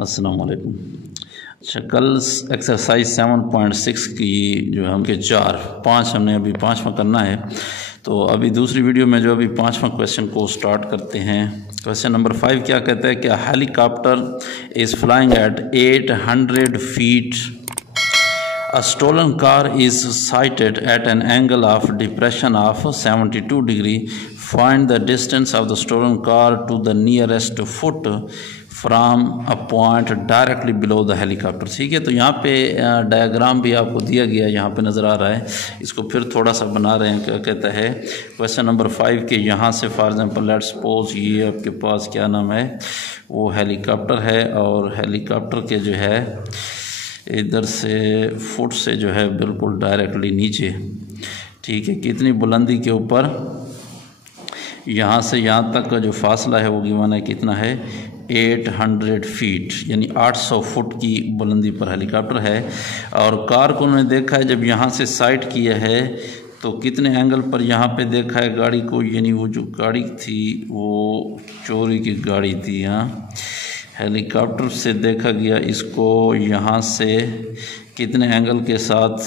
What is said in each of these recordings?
अस्सलाम वालेकुम। अच्छा, कल एक्सरसाइज 7.6 की जो हमके 5 हमने अभी 5वां करना है। तो अभी दूसरी वीडियो में जो अभी 5वां क्वेश्चन को स्टार्ट करते हैं। क्वेश्चन नंबर 5 क्या कहता है कि helicopter is flying eight 800 feet, a stolen car is sighted at an angle of depression of 72 degree. Find the distance of the stolen car to the nearest foot from a point directly below the helicopter. ठीक है, तो यहाँ पे diagram भी आपको दिया गया यहाँ पे नज़र आ रहा है। इसको फिर थोड़ा सा बना रहे हैं। क्या कहता है क्वेश्चन नंबर 5 के यहाँ से फॉर एग्जांपल लेट्स सपोज ये आपके पास क्या नाम है, वो हेलीकॉप्टर है और हेलीकॉप्टर के जो है इधर से फुट से जो है बिल्कुल डायरेक्टली नीचे, ठीक है, कितनी बुलंदी के ऊपर, यहाँ से यहाँ तक का जो फासला है वो गिवन है कितना है 800 फीट यानी 800 फुट की बुलंदी पर हेलीकॉप्टर है। और कार को उन्होंने देखा है जब यहाँ से साइट किया है तो कितने एंगल पर यहाँ पे देखा है गाड़ी को, यानी वो जो गाड़ी थी वो चोरी की गाड़ी थी। यहाँ हेलीकॉप्टर से देखा गया इसको यहाँ से कितने एंगल के साथ,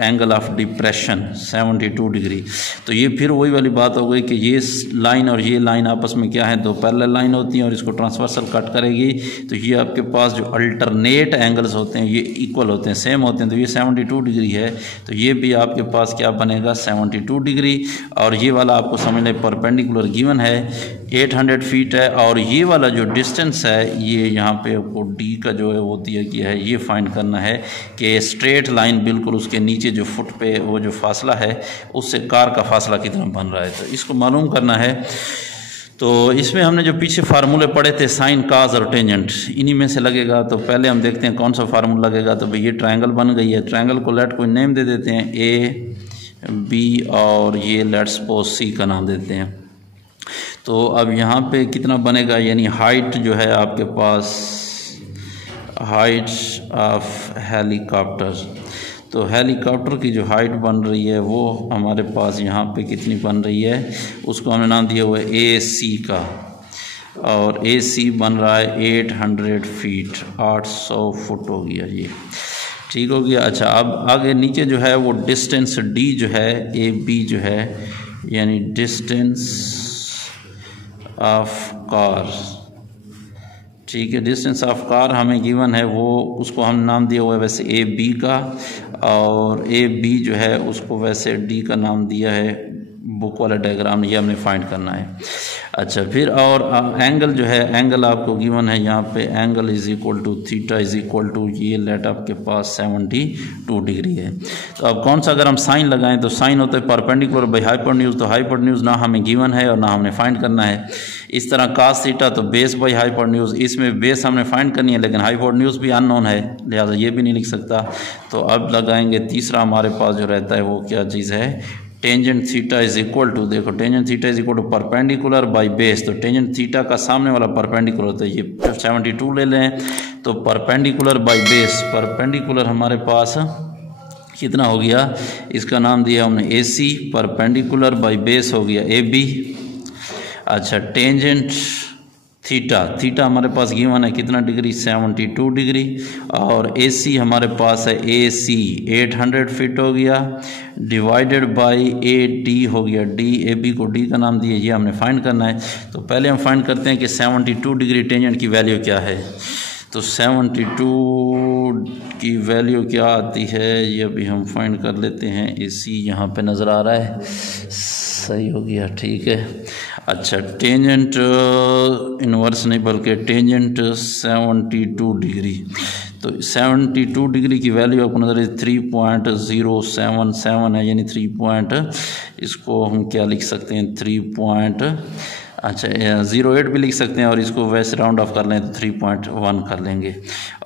एंगल ऑफ डिप्रेशन 72 डिग्री। तो ये फिर वही वाली बात हो गई कि ये लाइन और ये लाइन आपस में क्या है, दो पैरेलल लाइन होती हैं और इसको ट्रांसवर्सल कट करेगी। तो ये आपके पास जो अल्टरनेट एंगल्स होते हैं ये इक्वल होते हैं, सेम होते हैं। तो ये 72 डिग्री है, तो ये भी आपके पास क्या बनेगा 72 डिग्री। और ये वाला आपको समझ लें परपेंडिकुलर गिवन है 800 फीट है। और ये वाला जो डिस्टेंस है ये यहाँ पे आपको डी का जो है वो दिया गया है, ये फाइंड करना है कि स्ट्रेट लाइन बिल्कुल उसके नीचे जो फुट पे वो जो फासला है उससे कार का फासला कितना बन रहा है, तो इसको मालूम करना है। तो इसमें हमने जो पीछे फार्मूले पढ़े थे साइन, काज और टेंजेंट, इन्हीं में से लगेगा। तो पहले हम देखते हैं कौन सा फार्मूला लगेगा। तो भाई ये ट्रायंगल बन गई है, ट्रायंगल को लेट कोई नेम दे देते हैं ए बी और ये लेट सपोज सी का नाम देते हैं। तो अब यहाँ पे कितना बनेगा, यानी हाइट जो है आपके पास, हाइट ऑफ हेलीकॉप्टर, तो हेलीकॉप्टर की जो हाइट बन रही है वो हमारे पास यहाँ पे कितनी बन रही है, उसको हमने नाम दिया हुआ है ए सी का। और ए सी बन रहा है 800 फीट, 800 फुट हो गया, ये ठीक हो गया। अच्छा, अब आगे नीचे जो है वो डिस्टेंस डी जो है ए बी जो है, यानी डिस्टेंस ऑफ कार, ठीक है, डिस्टेंस ऑफ कार हमें गिवन है वो, उसको हम नाम दिया हुआ है वैसे ए बी का। और ए बी जो है उसको वैसे डी का नाम दिया है बुक वाले डायग्राम, ये हमने फाइंड करना है। अच्छा, फिर और एंगल जो है, एंगल आपको गिवन है यहाँ पे, angle is equal to theta is equal to ये लेट आपके पास 72 डिग्री है। तो अब कौन सा अगर हम साइन लगाएं तो साइन होता है परपेंडिकुलर बाई हाइपोटेन्यूज। तो हाइपोटेन्यूज ना हमें गिवन है और ना हमने फाइंड करना है। इस तरह कास थीटा तो बेस बाई हाइपोटेन्यूज, इसमें बेस हमने फाइंड करनी है लेकिन हाइपोटेन्यूज भी अननोन है, लिहाजा ये भी नहीं लिख सकता। तो अब लगाएंगे तीसरा हमारे पास जो रहता है वो क्या चीज़ है, tangent theta is equal to, देखो tangent theta is equal to perpendicular by base. तो टेंजेंट थीटा का सामने वाला परपेंडिकुलर होता है, ये 72 ले लें तो परपेंडिकुलर बाई बेस, परपेंडिकुलर हमारे पास कितना हो गया, इसका नाम दिया हमने ए सी, परपेंडिकुलर बाई बेस हो गया ए बी। अच्छा, टेंजेंट थीटा, थीटा हमारे पास गिवन है कितना डिग्री 72 डिग्री। और ए सी हमारे पास है ए सी 800 फीट हो गया, डिवाइडेड बाई ए डी हो गया, डी ए बी को डी का नाम दिया, ये हमने फाइंड करना है। तो पहले हम फाइंड करते हैं कि 72 डिग्री टेंजेंट की वैल्यू क्या है। तो 72 की वैल्यू क्या आती है ये अभी हम फाइंड कर लेते हैं। ए सी यहाँ पे नज़र आ रहा है, सही हो गया, ठीक है। अच्छा, टेंजेंट इनवर्स नहीं बल्कि टेंजेंट 72 डिग्री, तो 72 डिग्री की वैल्यू आपको नजर है 3.077 है, यानी 3 इसको हम क्या लिख सकते हैं 08 भी लिख सकते हैं और इसको वैसे राउंड ऑफ कर लें तो 3.1 कर लेंगे।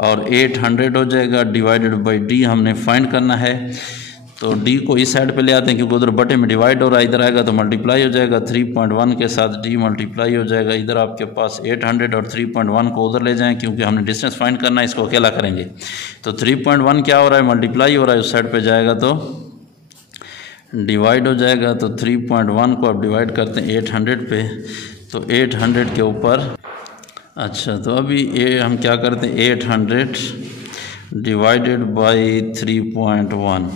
और 800 हो जाएगा, डिवाइडेड बाई डी हमने फाइंड करना है। तो डी को इस साइड पे ले आते हैं क्योंकि उधर बटे में डिवाइड हो रहा है, इधर आएगा तो मल्टीप्लाई हो जाएगा, 3.1 के साथ डी मल्टीप्लाई हो जाएगा। इधर आपके पास 800 और 3.1 को उधर ले जाएं क्योंकि हमने डिस्टेंस फाइंड करना है, इसको अकेला करेंगे। तो 3.1 क्या हो रहा है, मल्टीप्लाई हो रहा है, उस साइड पे जाएगा तो डिवाइड हो जाएगा। तो 3.1 को आप डिवाइड करते हैं 800 पे, तो 800 के ऊपर अच्छा, तो अभी ये हम क्या करते हैं, 800 डिवाइडेड बाई 3.1,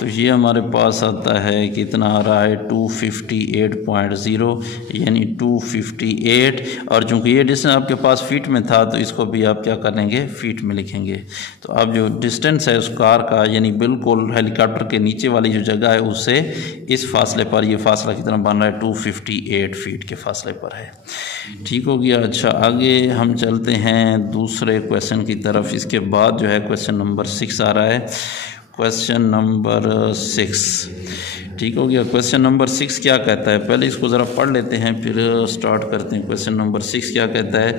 तो ये हमारे पास आता है कितना आ रहा है 258.0 यानी 258। और चूँकि ये डिस्टेंस आपके पास फीट में था तो इसको भी आप क्या करेंगे, फीट में लिखेंगे। तो अब जो डिस्टेंस है उस कार का, यानी बिल्कुल हेलीकॉप्टर के नीचे वाली जो जगह है उससे इस फासले पर ये फासला कितना बन रहा है, 258 फीट के फासले पर है। ठीक हो गया। अच्छा, आगे हम चलते हैं दूसरे क्वेश्चन की तरफ। इसके बाद जो है क्वेश्चन नंबर 6 आ रहा है, क्वेश्चन नंबर 6। ठीक हो गया। क्वेश्चन नंबर 6 क्या कहता है, पहले इसको ज़रा पढ़ लेते हैं फिर स्टार्ट करते हैं। क्वेश्चन नंबर 6 क्या कहता है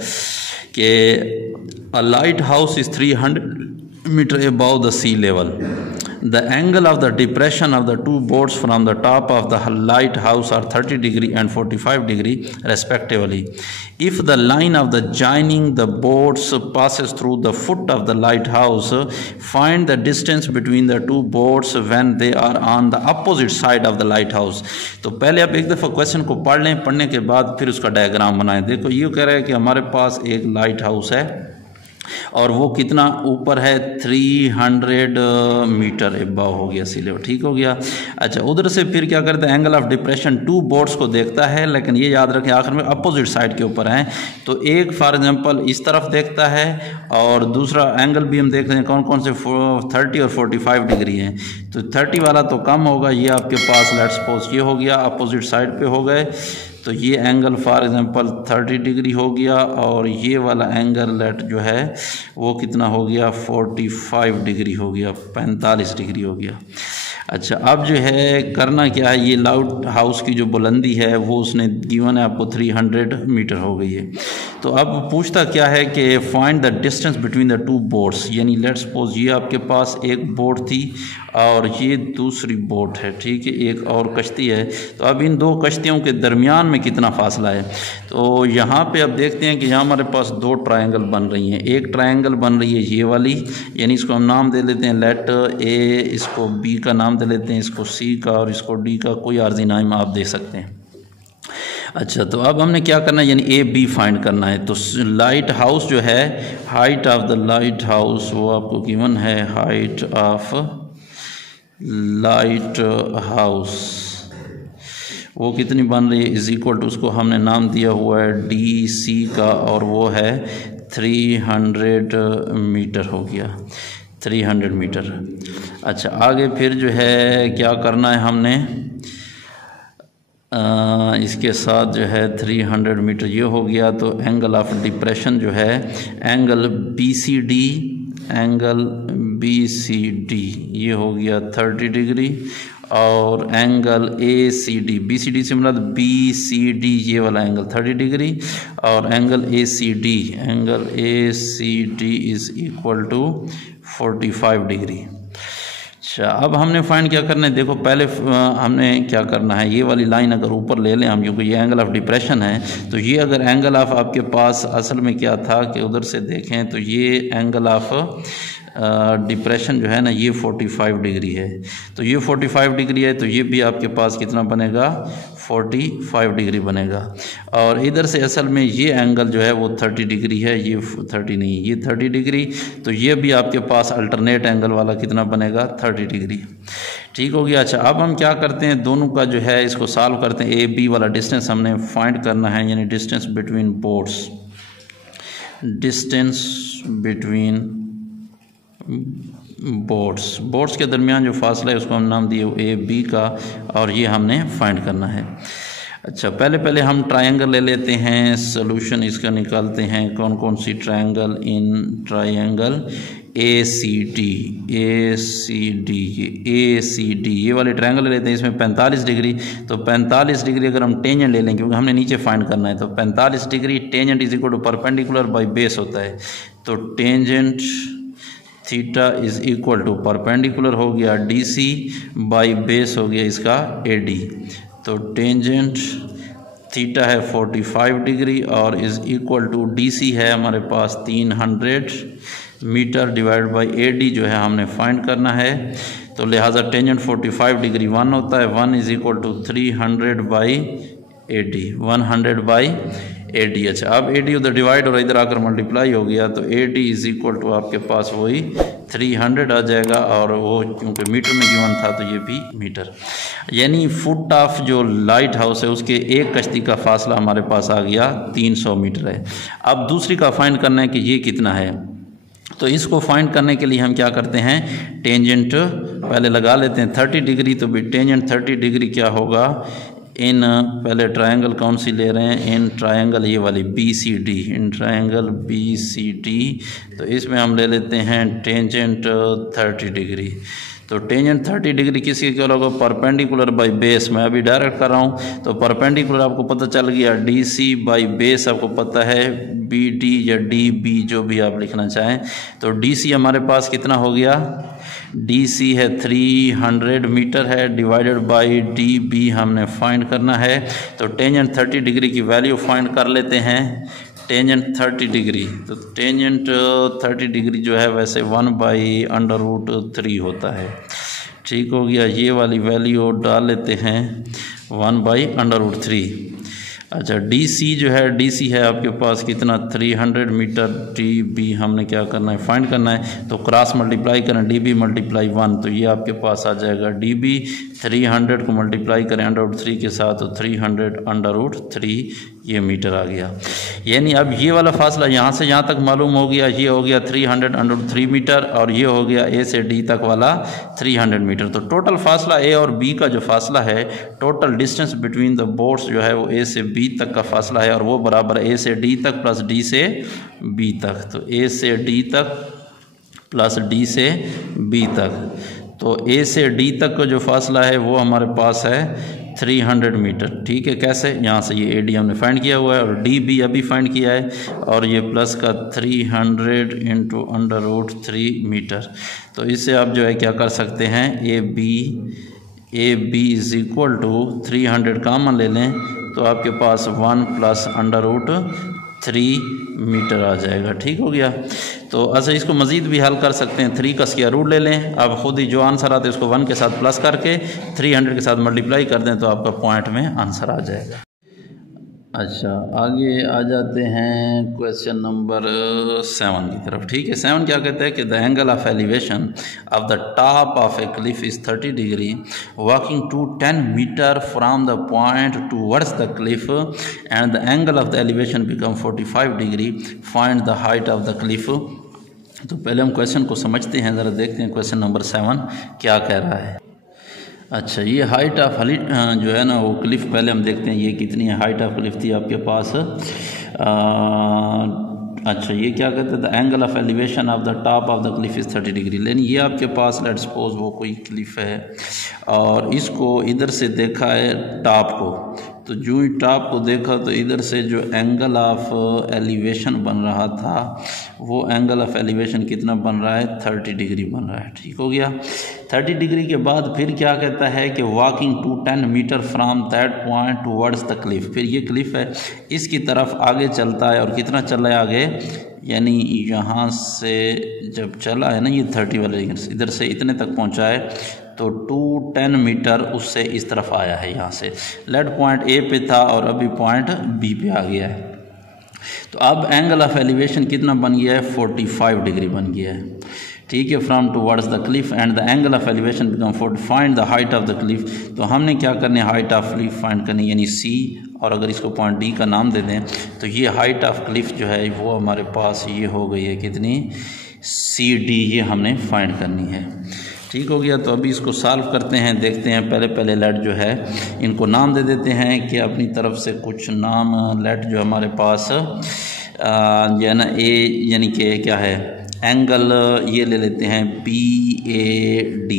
कि a lighthouse is 300 metre above the sea level. The angle of the depression of the two boats from the top of the lighthouse are 30 degree and 45 degree respectively. If the line of the joining the boats passes through the foot of the lighthouse, find the distance between the two boats when they are on the opposite side of the lighthouse. तो पहले आप एक दफ़ा question को पढ़ लें, पढ़ने के बाद फिर उसका डायग्राम बनाएं। देखो ये कह रहा है कि हमारे पास एक लाइट हाउस है और वो कितना ऊपर है, 300 मीटर अबव हो गया सी लेवल। ठीक हो गया। अच्छा, उधर से फिर क्या करता है, angle of depression to boats को देखता है, लेकिन ये याद रखें आखिर में अपोजिट साइड के ऊपर हैं। तो एक फॉर एग्जांपल इस तरफ देखता है और दूसरा एंगल भी हम देख रहे हैं कौन कौन से 30 और 45 डिग्री हैं। तो 30 वाला तो कम होगा, ये आपके पास लेट्स सपोज ये हो गया, अपोजिट साइड पे हो गए, तो ये एंगल फॉर एग्जांपल 30 डिग्री हो गया और ये वाला एंगल लेट जो है वो कितना हो गया, 45 डिग्री हो गया, 45 डिग्री हो गया। अच्छा, अब जो है करना क्या है, ये लाइट हाउस की जो बुलंदी है वो उसने गिवन है आपको 300 मीटर हो गई है। तो अब पूछता क्या है कि find the distance between the two boats, यानी लेट्स सपोज ये आपके पास एक बोट थी और ये दूसरी बोट है, ठीक है, एक और कश्ती है। तो अब इन दो कश्तियों के दरमियान में कितना फासला है। तो यहाँ पे अब देखते हैं कि यहाँ हमारे पास दो ट्रायंगल बन रही हैं। एक ट्रायंगल बन रही है ये वाली, यानी इसको हम नाम दे लेते हैं लेट ए, इसको बी का नाम दे लेते हैं, इसको सी का और इसको डी का, कोई आर्जी नाम आप दे सकते हैं। अच्छा, तो अब हमने क्या करना है, यानी ए बी फाइंड करना है। तो लाइट हाउस जो है, height of the light house वो आपको गिवन है, हाइट ऑफ लाइट हाउस वो कितनी बन रही है, इज इक्वल टू, उसको हमने नाम दिया हुआ है डी सी का और वो है 300 मीटर हो गया, 300 मीटर। अच्छा, आगे फिर जो है क्या करना है हमने, इसके साथ जो है 300 मीटर ये हो गया। तो एंगल ऑफ डिप्रेशन जो है, angle B C D, angle B C D ये हो गया 30 डिग्री और angle A C D, B C D से मतलब बी सी डी ये वाला एंगल 30 डिग्री और angle A C D, angle A C D is equal to 45 degree. अच्छा, अब हमने फाइंड क्या करना है, देखो पहले हमने क्या करना है, ये वाली लाइन अगर ऊपर ले लें हम, क्योंकि ये एंगल ऑफ डिप्रेशन है, तो ये अगर एंगल ऑफ आपके पास असल में क्या था कि उधर से देखें तो ये एंगल ऑफ डिप्रेशन जो है ना ये 45 डिग्री है। तो ये 45 डिग्री है, तो ये भी आपके पास कितना बनेगा, 45 डिग्री बनेगा। और इधर से असल में ये एंगल जो है वो 30 डिग्री है, ये 30 नहीं, ये 30 डिग्री, तो ये भी आपके पास अल्टरनेट एंगल वाला कितना बनेगा, 30 डिग्री। ठीक हो गया। अच्छा, अब हम क्या करते हैं, दोनों का जो है इसको सॉल्व करते हैं। ए बी वाला डिस्टेंस हमने फाइंड करना है, यानी distance between boats, distance between boats के दरमियान जो फासला है उसको हम नाम दिए ए बी का और ये हमने फाइंड करना है। अच्छा, पहले हम ट्रायंगल ले लेते हैं, सोल्यूशन इसका निकालते हैं, कौन कौन सी triangle, in triangle A C D, ये वाले ट्रायंगल ले लेते हैं। इसमें 45 डिग्री, तो 45 डिग्री अगर हम टेंजेंट ले लें, क्योंकि हमने नीचे फाइंड करना है, तो 45 degree tangent is equal to perpendicular by base होता है। तो tangent theta is equal to perpendicular हो गया डी सी बाई बेस हो गया इसका ए डी। तो टेंजेंट थीटा है 45 डिग्री और is equal to D C है हमारे पास 300 metre divide by A D जो है हमने फाइंड करना है। तो लिहाजा टेंजेंट 45 डिग्री 1 होता है, 1 is equal to 300 by A D, 100 by AD। अच्छा, अब AD उधर डिवाइड और इधर आकर मल्टीप्लाई हो गया तो AD इज इक्वल टू आपके पास वही 300 आ जाएगा, और वो क्योंकि मीटर में गिवन था तो ये भी मीटर, यानी फुट ऑफ जो लाइट हाउस है उसके एक कश्ती का फासला हमारे पास आ गया 300 मीटर है। अब दूसरी का फाइंड करना है कि ये कितना है, तो इसको फाइंड करने के लिए हम क्या करते हैं, टेंजेंट पहले लगा लेते हैं 30 डिग्री। तो भी टेंजेंट 30 डिग्री क्या होगा, इन पहले ट्रायंगल कौन सी ले रहे हैं, इन ट्रायंगल ये वाली BCD, इन ट्रायंगल BCD, तो इसमें हम ले लेते हैं टेंजेंट 30 डिग्री। तो टेंजेंट 30 डिग्री किसी क्या होगा, परपेंडिकुलर बाय बेस। मैं अभी डायरेक्ट कर रहा हूँ, तो परपेंडिकुलर आपको पता चल गया, DC बाय बेस आपको पता है BD या DB जो भी आप लिखना चाहें। तो DC हमारे पास कितना हो गया, DC है 300 मीटर है, डिवाइडेड बाय DB हमने फाइंड करना है। तो टेंजेंट 30 डिग्री की वैल्यू फाइंड कर लेते हैं, टेंजेंट 30 डिग्री। तो टेंजेंट 30 डिग्री जो है वैसे 1/√3 होता है। ठीक हो गया, ये वाली वैल्यू डाल लेते हैं 1/√3। अच्छा, DC जो है, DC है आपके पास कितना 300 मीटर, DB हमने क्या करना है, फाइंड करना है। तो क्रॉस मल्टीप्लाई करें, DB मल्टीप्लाई 1, तो ये आपके पास आ जाएगा DB 300 को मल्टीप्लाई करें √3 के साथ, तो 300 √3 ये मीटर आ गया। यानी अब ये वाला फासला यहाँ से यहाँ तक मालूम हो गया, ये हो गया 300 √3 मीटर, और ये हो गया A से D तक वाला 300 मीटर। तो टोटल फासला A और B का जो फासला है, total distance between the boards जो है वो A से B तक का फासला है, और वो बराबर A से D तक प्लस D से B तक। तो A से D तक प्लस D से B तक, तो A से D तक का जो फासला है वो हमारे पास है 300 मीटर। ठीक है, कैसे, यहाँ से ये AD हमने फाइंड किया हुआ है और DB अभी फाइंड किया है, और ये प्लस का 300 इंटू √3 मीटर। तो इससे आप जो है क्या कर सकते हैं, AB इज इक्वल टू 300 कामन ले लें, तो आपके पास 1 + √3 मीटर आ जाएगा। ठीक हो गया। तो अच्छा, इसको मज़ीद भी हल कर सकते हैं, 3 का स्क्वायर रूट ले लें। अब खुद ही जो आंसर आता है उसको 1 के साथ प्लस करके 300 के साथ मल्टीप्लाई कर दें, तो आपका पॉइंट में आंसर आ जाएगा। अच्छा, आगे आ जाते हैं क्वेश्चन नंबर 7 की तरफ। ठीक है, 7 क्या कहता है कि the angle of elevation of the top of a cliff is 30 degree, walking to 10 metre from the point towards the cliff, and the angle of the elevation become 45 degree, find the height of the cliff. तो पहले हम question को समझते हैं, ज़रा देखते हैं question number 7 क्या कह रहा है। अच्छा, ये हाइट ऑफ जो है ना वो क्लिफ, पहले हम देखते हैं ये कितनी है। हाइट ऑफ क्लिफ थी आपके पास, अच्छा ये क्या कहते हैं, the angle of elevation of the top of the Cliff is 30 degree. लेकिन ये आपके पास लेट सपोज वो कोई क्लिफ है और इसको इधर से देखा है टॉप को, तो जो ही टॉप को देखा तो इधर से जो एंगल ऑफ एलिवेशन बन रहा था वो एंगल ऑफ एलिवेशन कितना बन रहा है, 30 डिग्री बन रहा है। ठीक हो गया। 30 डिग्री के बाद फिर क्या कहता है कि walking to 10 metre from that point towards the cliff. फिर ये क्लिफ है, इसकी तरफ आगे चलता है, और कितना चल रहा है आगे, यानी यहाँ से जब चला है ना ये 30 वाले इधर से इतने तक पहुँचा है, तो 210 मीटर उससे इस तरफ आया है। यहाँ से लेट पॉइंट A पे था और अभी पॉइंट B पे आ गया है। तो अब एंगल ऑफ एलिवेशन कितना बन गया है, 45 डिग्री बन गया है। ठीक है, from towards the cliff and the angle of elevation become 40, find the height of the cliff. तो हमने क्या करने, हाइट ऑफ क्लिफ फाइंड करनी, यानी C, और अगर इसको पॉइंट D का नाम दे दें तो ये हाइट ऑफ क्लिफ जो है वो हमारे पास ये हो गई है कितनी, CD, ये हमने फाइंड करनी है। ठीक हो गया। तो अभी इसको सॉल्व करते हैं, देखते हैं। पहले लेट जो है इनको नाम दे देते हैं कि अपनी तरफ से कुछ नाम। लेट जो हमारे पास जो है ना A, यानी कि क्या है, एंगल ये ले लेते हैं BAD।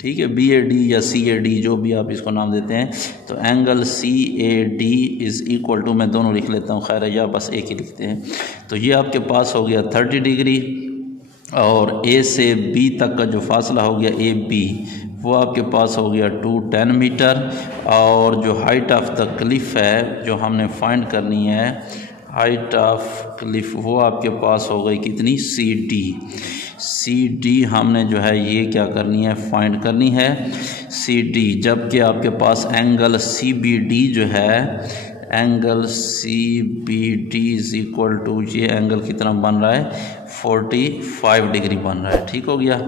ठीक है, BAD या CAD जो भी आप इसको नाम देते हैं। तो angle CAD is equal to, मैं दोनों लिख लेता हूँ, खैर या बस एक ही लिखते हैं। तो ये आपके पास हो गया 30 डिग्री, और A से B तक का जो फासला हो गया AB, वो आपके पास हो गया 210 मीटर। और जो हाइट ऑफ द क्लिफ है जो हमने फाइंड करनी है, हाइट ऑफ क्लिफ, वो आपके पास हो गई कितनी, CD हमने जो है ये क्या करनी है, फाइंड करनी है CD। जबकि आपके पास एंगल CBD जो है angle CBD is equal to, ये एंगल कितना बन रहा है 45 डिग्री बन रहा है। ठीक हो गया।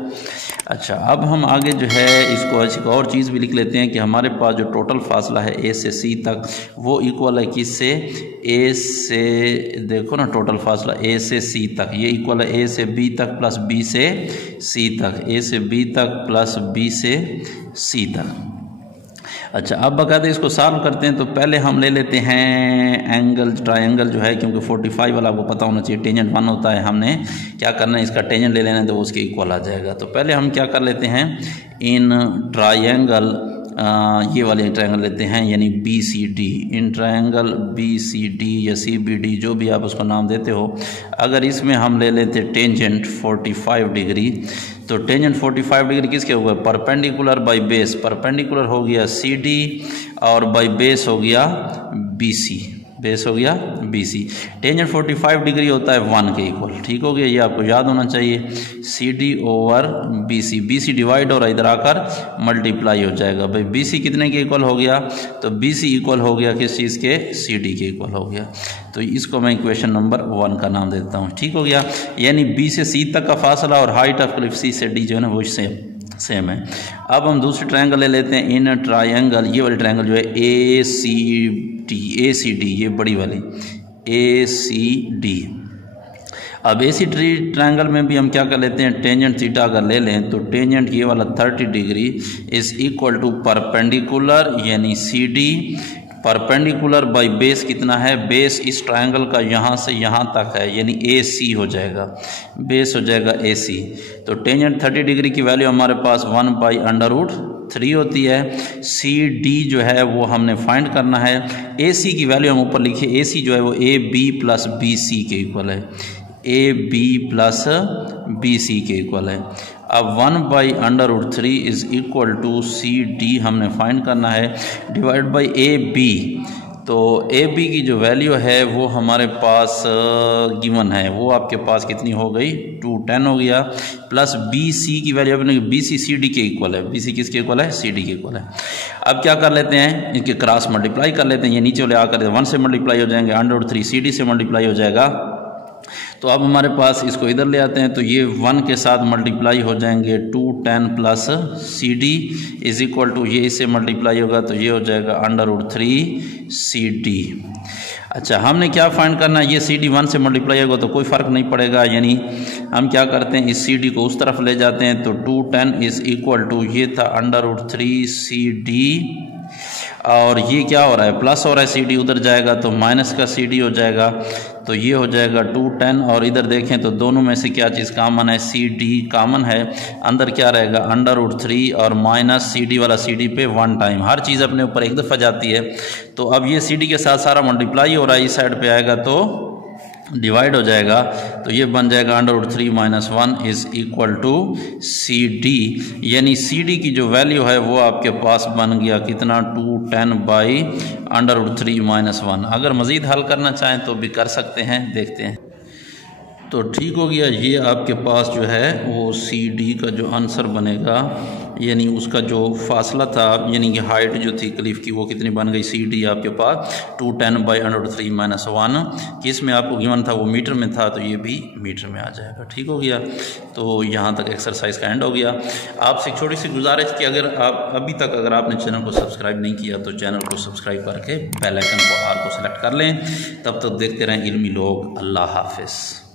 अच्छा, अब हम आगे जो है इसको एक और चीज़ भी लिख लेते हैं कि हमारे पास जो टोटल फासला है A से C तक वो इक्वल है किससे, A से, देखो ना टोटल फासला A से C तक, ये इक्वल है A से B तक प्लस B से C तक, A से B तक प्लस B से C तक। अच्छा, अब बकायदा इसको सॉल्व करते हैं। तो पहले हम ले लेते हैं एंगल, ट्रायंगल जो है, क्योंकि 45 वाला आपको पता होना चाहिए टेंजेंट 1 होता है, हमने क्या करना है इसका टेंजेंट ले लेना है तो उसके इक्वल आ जाएगा। तो पहले हम क्या कर लेते हैं, इन ट्रायंगल ये वाले ट्रायंगल लेते हैं यानी BCD, इन ट्रायंगल BCD या CBD जो भी आप उसको नाम देते हो, अगर इसमें हम ले लेते टेंजेंट 45 डिग्री, तो टेंजेंट 45 डिग्री किसके हो गया, परपेंडिकुलर बाई बेस, परपेंडिकुलर हो गया CD और बाई बेस हो गया BC, बेस हो गया BC। टेंजेंट 45 डिग्री होता है 1 के इक्वल। ठीक हो गया, ये आपको याद होना चाहिए, CD over BC, BC divide और इधर आकर मल्टीप्लाई हो जाएगा। भाई BC कितने के इक्वल हो गया, तो BC इक्वल हो गया किस चीज़ के, CD के इक्वल हो गया। तो इसको मैं इक्वेशन नंबर 1 का नाम देता हूँ। ठीक हो गया, यानी B से C तक का फासला और हाइट ऑफ क्लिफ C से D जो है ना वो सेम है। अब हम दूसरे ट्रायंगल ले लेते हैं, इन ट्रायंगल, ये वाले ट्रायंगल जो है ACD, ये बड़ी वाली ACD। अब ACD ट्रायंगल में भी हम क्या कर लेते हैं, टेंजेंट थीटा अगर ले लें तो टेंजेंट ये वाला 30 degree is equal to perpendicular यानी CD, परपेंडिकुलर बाई बेस कितना है, बेस इस ट्रायंगल का यहाँ से यहाँ तक है यानी AC हो जाएगा, बेस हो जाएगा AC। तो टेंजेंट 30 डिग्री की वैल्यू हमारे पास 1/√3 होती है। CD जो है वो हमने फाइंड करना है। AC की वैल्यू हम ऊपर लिखिए, AC जो है वो AB प्लस BC के इक्वल है, AB प्लस BC के इक्वल है। अब 1/√3 इज इक्वल टू CD हमने फाइंड करना है, डिवाइड बाई AB। तो AB की जो वैल्यू है वो हमारे पास गिवन है, वो आपके पास कितनी हो गई 210 हो गया, प्लस BC की वैल्यू अपने BC CD के इक्वल है, BC किसके इक्वल है, CD के इक्वल है। अब क्या कर लेते हैं, इनके क्रॉस मल्टीप्लाई कर लेते हैं, ये नीचे वाले आकर 1 से मल्टीप्लाई हो जाएंगे, √3 CD से मल्टीप्लाई हो जाएगा। तो अब हमारे पास इसको इधर ले आते हैं, तो ये 1 के साथ मल्टीप्लाई हो जाएंगे, 210 plus CD is equal to, ये इससे मल्टीप्लाई होगा तो ये हो जाएगा √3 CD। अच्छा, हमने क्या फाइंड करना है, ये CD 1 से मल्टीप्लाई होगा तो कोई फ़र्क नहीं पड़ेगा, यानी हम क्या करते हैं इस CD को उस तरफ ले जाते हैं। तो 210 इज इक्वल टू, ये था √3 CD और ये क्या हो रहा है, प्लस हो रहा है, CD उधर जाएगा तो माइनस का CD हो जाएगा, तो ये हो जाएगा 210। और इधर देखें तो दोनों में से क्या चीज़ कॉमन है, CD कॉमन है, अंदर क्या रहेगा √3 और माइनस CD वाला CD पे 1 टाइम, हर चीज़ अपने ऊपर एक दफ़ा जाती है। तो अब ये CD के साथ सारा मल्टीप्लाई हो रहा है, इस साइड पे आएगा तो डिवाइड हो जाएगा, तो ये बन जाएगा √3 - 1 इज इक्वल टू CD, यानी CD की जो वैल्यू है वो आपके पास बन गया कितना 210/√3 - 1। अगर मज़ीद हल करना चाहें तो भी कर सकते हैं, देखते हैं। तो ठीक हो गया, ये आपके पास जो है वो CD का जो आंसर बनेगा, यानी उसका जो फासला था यानी कि हाइट जो थी क्लिफ की वो कितनी बन गई, CD आपके पास 210/√3 - 1, किस में आपको गिवन था वो मीटर में था, तो ये भी मीटर में आ जाएगा। ठीक हो गया, तो यहाँ तक एक्सरसाइज का एंड हो गया। आपसे एक छोटी सी गुजारिश कि अगर आप अभी तक अगर आपने चैनल को सब्सक्राइब नहीं किया तो चैनल को सब्सक्राइब करके बेल आइकन को ऑल को सेलेक्ट कर लें। तब तक देखते रहें इल्मी लोग। अल्लाह हाफिज़।